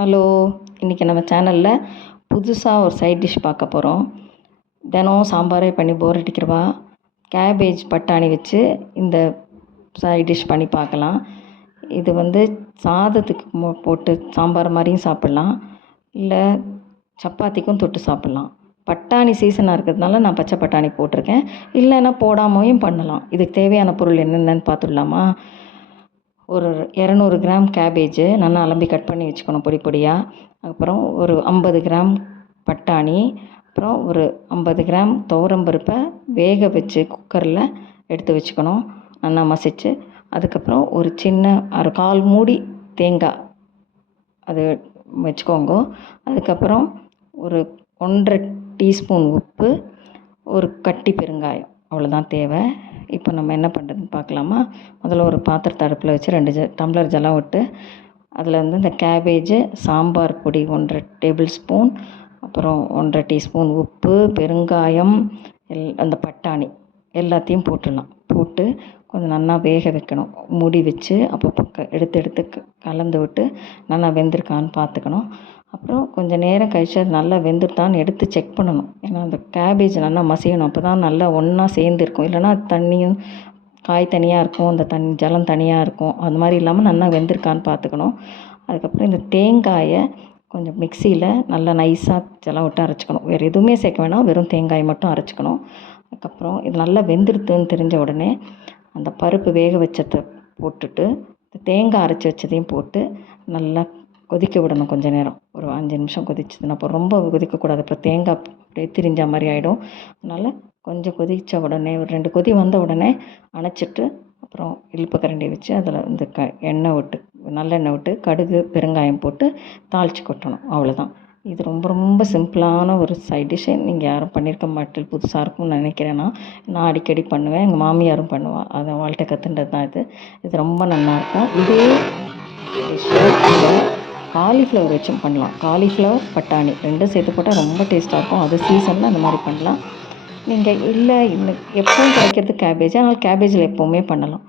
Hello, இன்றைக்கி நம்ம சேனலில் புதுசாக ஒரு சைட் டிஷ் பார்க்க போகிறோம். தினம் சாம்பாரே பண்ணி போர் அடிக்கிறவா கேபேஜ் பட்டாணி வச்சு இந்த சைட் டிஷ் பண்ணி பார்க்கலாம். இது சாதத்துக்கு போட்டு சாம்பார் மாதிரியும் சாப்பிட்லாம், இல்லை சப்பாத்திக்கும் தொட்டு சாப்பிட்லாம். பட்டாணி சீசனாக இருக்கிறதுனால நான் பச்சை பட்டாணி போட்டிருக்கேன், இல்லைன்னா போடாமையும் பண்ணலாம். இதுக்கு தேவையான பொருள் என்னென்னு பார்த்துடலாமா? ஒரு 200 கிராம் கேபேஜு நல்லா அலம்பி கட் பண்ணி வச்சுக்கணும் பொடி பொடியாக. அப்புறம் ஒரு 50 கிராம் பட்டாணி, அப்புறம் ஒரு 50 கிராம் துவரம்பருப்பை வேக வச்சு குக்கரில் எடுத்து வச்சுக்கணும், நல்லா மசிச்சு. அதுக்கப்புறம் ஒரு சின்ன ஒரு 1/4 மூடி தேங்காய் அது வச்சுக்கோங்க. அதுக்கப்புறம் ஒரு 1½ டீஸ்பூன் உப்பு, ஒரு கட்டி பெருங்காயம், அவ்வளோதான் தேவை. இப்போ நம்ம என்ன பண்ணுறதுன்னு பார்க்கலாமா? முதல்ல ஒரு பாத்திரத்தை அடுப்பில் வச்சு 2 டம்ளர் ஜலம் விட்டு அதில் இந்த கேபேஜு, சாம்பார் பொடி 1½ டேபிள் ஸ்பூன், அப்புறம் 1½ டீஸ்பூன் உப்பு, பெருங்காயம், அந்த பட்டாணி எல்லாத்தையும் போட்டுடலாம். போட்டு கொஞ்சம் நல்லா வேக வைக்கணும், மூடி வச்சு. அப்பப்போ எடுத்து கலந்து விட்டு நல்லா வெந்திருக்கான்னு பார்த்துக்கணும். அப்புறம் கொஞ்சம் நேரம் கழித்து அது நல்லா வெந்துருத்தான்னு எடுத்து செக் பண்ணணும். ஏன்னா அந்த கேபேஜ் நல்லா மசியணும், அப்போ தான் நல்லா ஒன்றா சேர்ந்துருக்கும். இல்லைனா தண்ணியும் காய் தனியாக இருக்கும், அந்த ஜலம் தனியாக இருக்கும். அந்த மாதிரி இல்லாமல் நல்லா வெந்திருக்கான்னு பார்த்துக்கணும். அதுக்கப்புறம் இந்த தேங்காயை கொஞ்சம் மிக்சியில் நல்லா நைஸாக ஜலம் விட்டு அரைச்சிக்கணும். வேறு எதுவுமே சேர்க்க வேணாம், வெறும் தேங்காய் மட்டும் அரைச்சிக்கணும். அதுக்கப்புறம் இது நல்லா வெந்துருத்துன்னு தெரிஞ்ச உடனே அந்த பருப்பு வேக வச்சதை போட்டுட்டு தேங்காய் அரைச்சி வச்சதையும் போட்டு நல்லா கொதிக்க விடணும். கொஞ்சம் நேரம், ஒரு 5 நிமிஷம் கொதிச்சதுன்னா. அப்போ ரொம்ப கொதிக்கக்கூடாது, அப்புறம் தேங்காய் அப்படியே திரிஞ்ச மாதிரி ஆகிடும். அதனால் கொஞ்சம் கொதித்த உடனே ஒரு 2 கொதி வந்த உடனே அணைச்சிட்டு, அப்புறம் இழுப்பு கரண்டி வச்சு அதில் எண்ணெய் விட்டு, நல்லெண்ணெய் விட்டு கடுகு பெருங்காயம் போட்டு தாளித்து கொட்டணும். அவ்வளோதான். இது ரொம்ப ரொம்ப சிம்பிளான ஒரு சைட் டிஷ்ஷு. நீங்கள் யாரும் பண்ணியிருக்க மாட்டேன், புதுசாக இருக்கும்னு நினைக்கிறேன்னா. நான் அடிக்கடி பண்ணுவேன், எங்கள் மாமியாரும் பண்ணுவாள், அதை அவள்கிட்ட கற்றுன்றது தான் இது. இது ரொம்ப நல்லாயிருக்கும். இதே காலிஃப்ளவர் வச்சும் பண்ணலாம். காலிஃப்ளவர் பட்டாணி 2 சேர்த்து போட்டால் ரொம்ப டேஸ்ட்டாக இருக்கும். அது சீசனில் அந்த மாதிரி பண்ணலாம். நீங்கள் இல்லை எப்பவும் கிடைக்கிறது கேபேஜ், அதனால் கேபேஜில் எப்போவுமே பண்ணலாம்.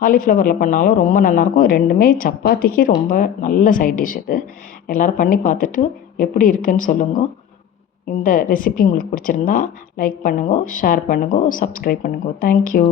காலிஃப்ளவரில் பண்ணாலும் ரொம்ப நல்லாயிருக்கும். 2மே சப்பாத்திக்கு ரொம்ப நல்ல சைட் டிஷ் இது. எல்லோரும் பண்ணி பார்த்துட்டு எப்படி இருக்குதுன்னு சொல்லுங்க. இந்த ரெசிபி உங்களுக்கு பிடிச்சிருந்தா லைக் பண்ணுங்க, ஷேர் பண்ணுங்க, சப்ஸ்கிரைப் பண்ணுங்க. தேங்க்யூ.